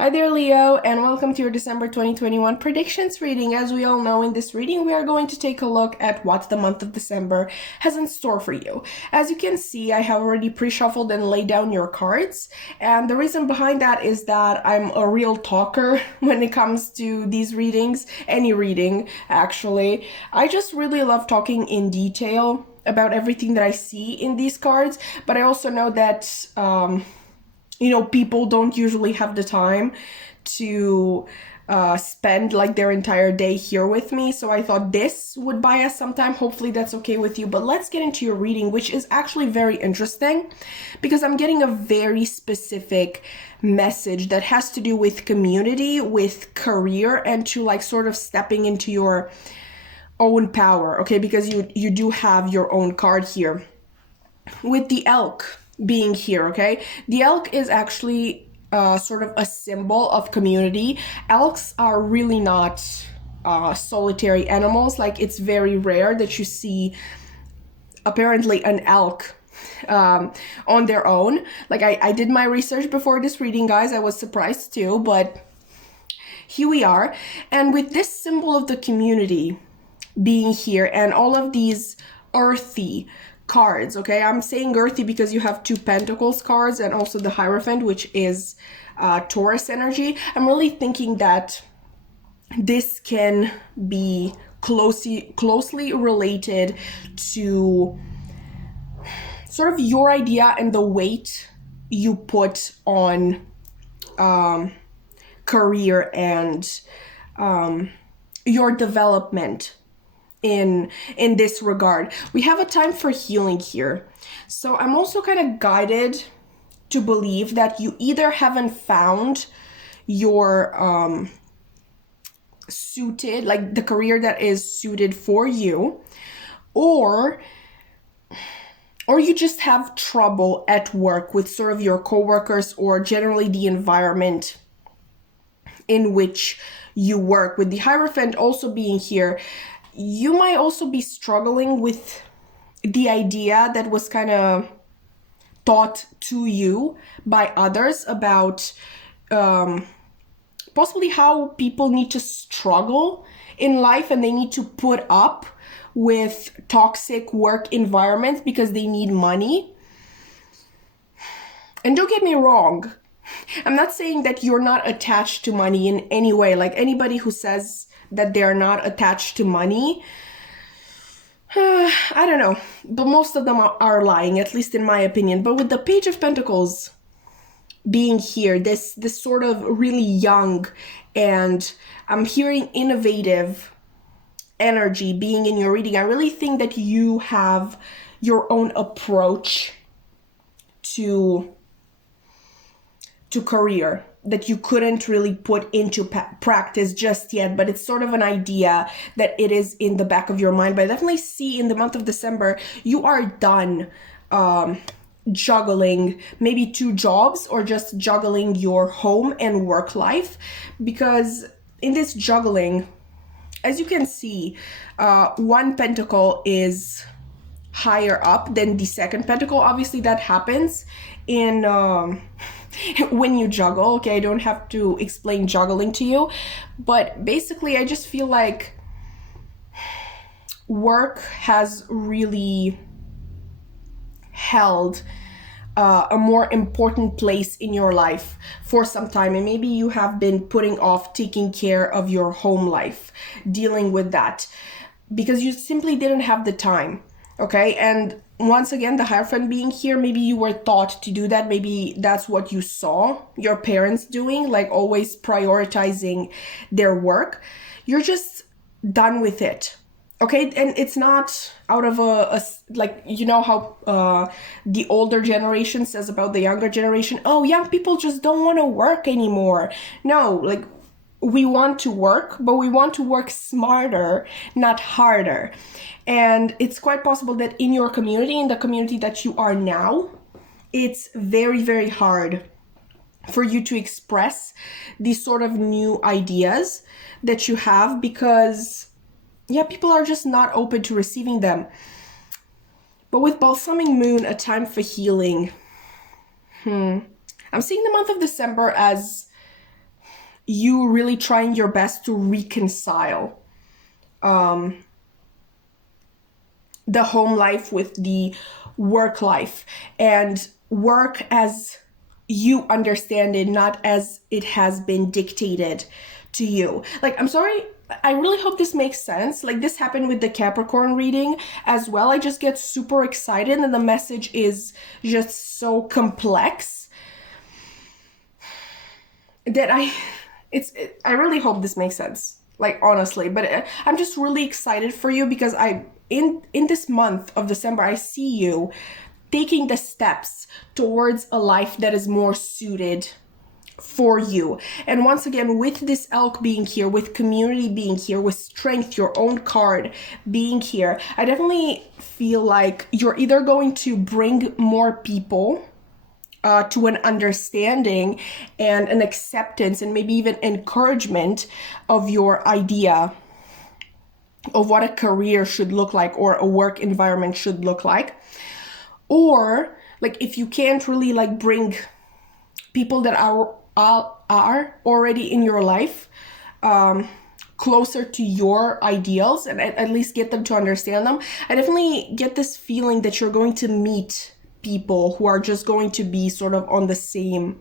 Hi there, Leo, and welcome to your December 2021 predictions reading. As we all know, in this reading, we are going to take a look at what the month of December has in store for you. As you can see, I have already pre-shuffled and laid down your cards, and the reason behind that is that I'm a real talker when it comes to these readings, any reading, actually. I just really love talking in detail about everything that I see in these cards, but I also know that people don't usually have the time to spend like their entire day here with me. So I thought this would buy us some time. Hopefully that's okay with you. But let's get into your reading, which is actually very interesting because I'm getting a very specific message that has to do with community, with career, and to like sort of stepping into your own power, okay? Because you do have your own card here with the elk being here, okay? The elk is actually sort of a symbol of community. Elks are really not solitary animals. Like, it's very rare that you see apparently an elk on their own. Like, I did my research before this reading, guys. I was surprised too, but here we are. And with this symbol of the community being here and all of these earthy cards, okay? I'm saying earthy because you have two pentacles cards and also the Hierophant, which is Taurus energy. I'm really thinking that this can be closely related to sort of your idea and the weight you put on career and your development in this regard. We have a time for healing here. So I'm also kind of guided to believe that you either haven't found your suited, like the career that is suited for you, or you just have trouble at work with sort of your coworkers or generally the environment in which you work. With the Hierophant also being here, you might also be struggling with the idea that was kind of taught to you by others about possibly how people need to struggle in life and they need to put up with toxic work environments because they need money. And don't get me wrong, I'm not saying that you're not attached to money in any way. Like, anybody who says that they're not attached to money, I don't know, but most of them are lying, at least in my opinion. But with the Page of Pentacles being here, this sort of really young, and I'm hearing innovative energy being in your reading, I really think that you have your own approach to career that you couldn't really put into practice just yet, but it's sort of an idea that it is in the back of your mind. But I definitely see in the month of December, you are done juggling maybe two jobs or just juggling your home and work life, because in this juggling, as you can see, one pentacle is higher up than the second pentacle. Obviously that happens in when you juggle, okay? I don't have to explain juggling to you, but basically I just feel like work has really held a more important place in your life for some time, and maybe you have been putting off taking care of your home life, dealing with that because you simply didn't have the time, okay? And once again, the Hierophant being here, maybe you were taught to do that. Maybe that's what you saw your parents doing, like always prioritizing their work. You're just done with it, okay? And it's not out of a like, you know how the older generation says about the younger generation, oh, young people just don't want to work anymore. No, like, we want to work, but we want to work smarter, not harder. And it's quite possible that in your community, in the community that you are now, it's very, very hard for you to express these sort of new ideas that you have because, yeah, people are just not open to receiving them. But with Balsamic Moon, a time for healing, I'm seeing the month of December as you really trying your best to reconcile the home life with the work life, and work as you understand it, not as it has been dictated to you. Like, I'm sorry, I really hope this makes sense. Like, this happened with the Capricorn reading as well. I just get super excited and the message is just so complex that I really hope this makes sense. Like, honestly, but I'm just really excited for you because in this month of December, I see you taking the steps towards a life that is more suited for you. And once again, with this elk being here, with community being here, with strength, your own card being here, I definitely feel like you're either going to bring more people to an understanding and an acceptance and maybe even encouragement of your idea of what a career should look like or a work environment should look like. Or like, if you can't really like bring people that are already in your life closer to your ideals and at least get them to understand them, I definitely get this feeling that you're going to meet people who are just going to be sort of on the same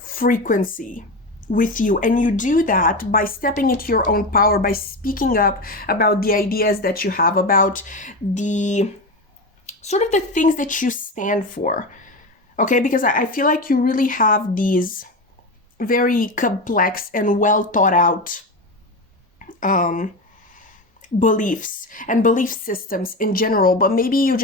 frequency with you. And you do that by stepping into your own power, by speaking up about the ideas that you have, about the sort of the things that you stand for. Okay, because I feel like you really have these very complex and well thought out beliefs and belief systems in general, but maybe you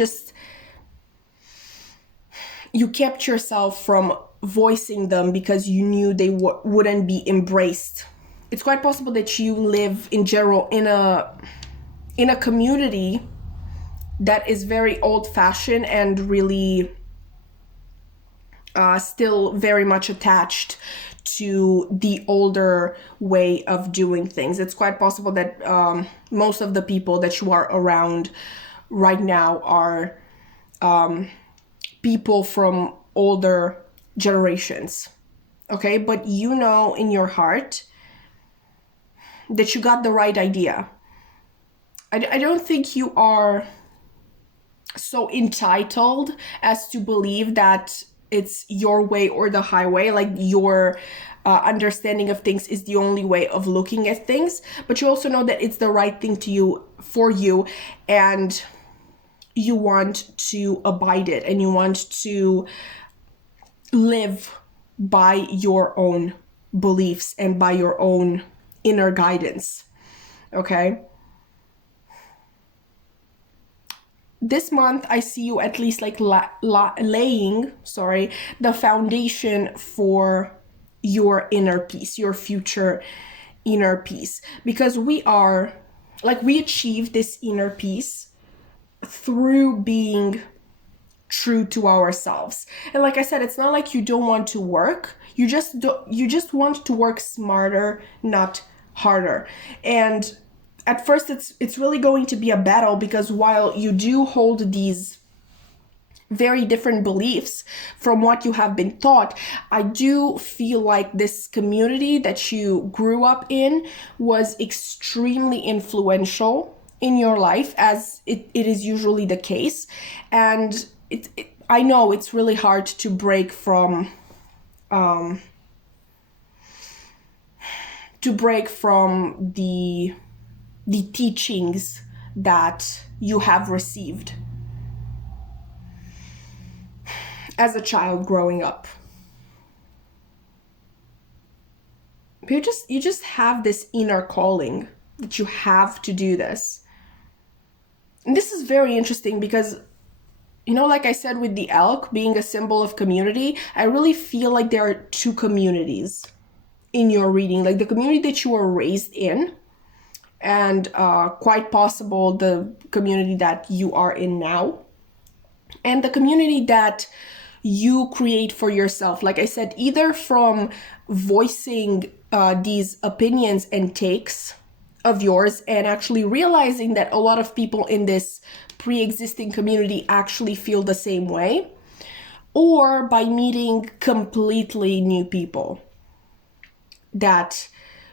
kept yourself from voicing them because you knew they wouldn't be embraced. It's quite possible that you live in general in a community that is very old-fashioned and really still very much attached to the older way of doing things. It's quite possible that most of the people that you are around right now are people from older generations. Okay, but you know in your heart that you got the right idea. I don't think you are so entitled as to believe that it's your way or the highway, like your understanding of things is the only way of looking at things, but you also know that it's the right thing for you, and you want to abide it, and you want to live by your own beliefs and by your own inner guidance. Okay? This month, I see you at least like laying the foundation for your inner peace, your future inner peace. Because we achieve this inner peace through being true to ourselves. And like I said, it's not like you don't want to work. You just want to work smarter, not harder. And at first it's really going to be a battle, because while you do hold these very different beliefs from what you have been taught, I do feel like this community that you grew up in was extremely influential in your life, as it is usually the case. And I know it's really hard to break from the teachings that you have received as a child growing up. But you just have this inner calling that you have to do this. And this is very interesting because, you know, like I said, with the elk being a symbol of community, I really feel like there are two communities in your reading. Like the community that you were raised in, and quite possible the community that you are in now, and the community that you create for yourself. Like I said, either from voicing these opinions and takes of yours and actually realizing that a lot of people in this pre-existing community actually feel the same way, or by meeting completely new people that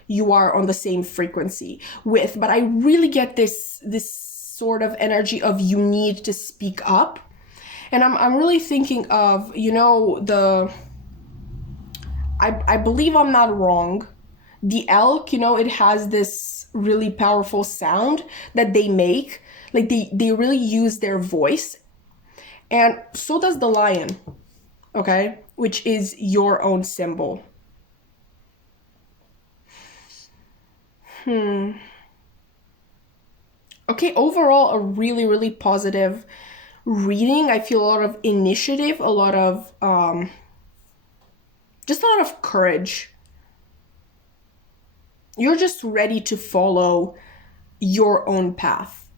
you are on the same frequency with. But I really get this sort of energy of you need to speak up. And I'm really thinking of, I believe I'm not wrong. The elk, it has this really powerful sound that they make. Like they really use their voice. And so does the lion, okay? Which is your own symbol. Okay, overall, a really, really positive reading. I feel a lot of initiative, a lot of, just a lot of courage. You're just ready to follow your own path,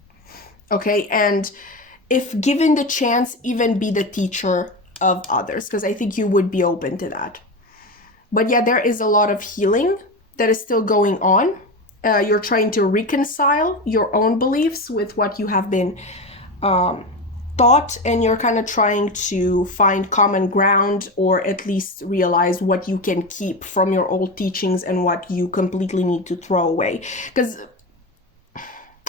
okay? And if given the chance, even be the teacher of others, because I think you would be open to that. But yeah, there is a lot of healing that is still going on. You're trying to reconcile your own beliefs with what you have been taught, and you're kind of trying to find common ground, or at least realize what you can keep from your old teachings and what you completely need to throw away. Because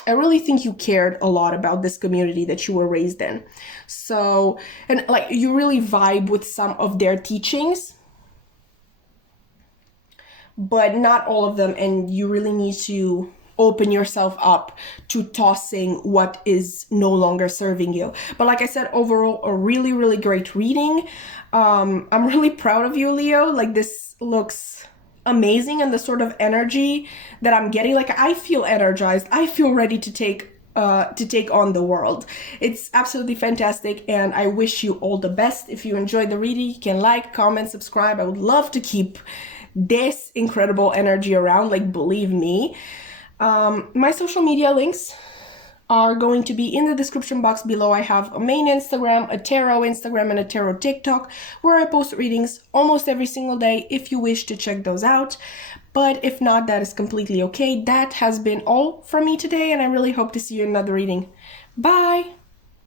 I really think you cared a lot about this community that you were raised in. So, and like you really vibe with some of their teachings, but not all of them. And you really need to open yourself up to tossing what is no longer serving you. But like I said, overall, a really, really great reading. I'm really proud of you, Leo. Like this looks amazing, and the sort of energy that I'm getting, like I feel energized. I feel ready to take on the world. It's absolutely fantastic, and I wish you all the best. If you enjoyed the reading, you can like, comment, subscribe. I would love to keep this incredible energy around, like believe me. My social media links are going to be in the description box below. I have a main Instagram, a tarot Instagram, and a tarot TikTok where I post readings almost every single day if you wish to check those out. But if not, that is completely okay. That has been all from me today, and I really hope to see you in another reading. Bye!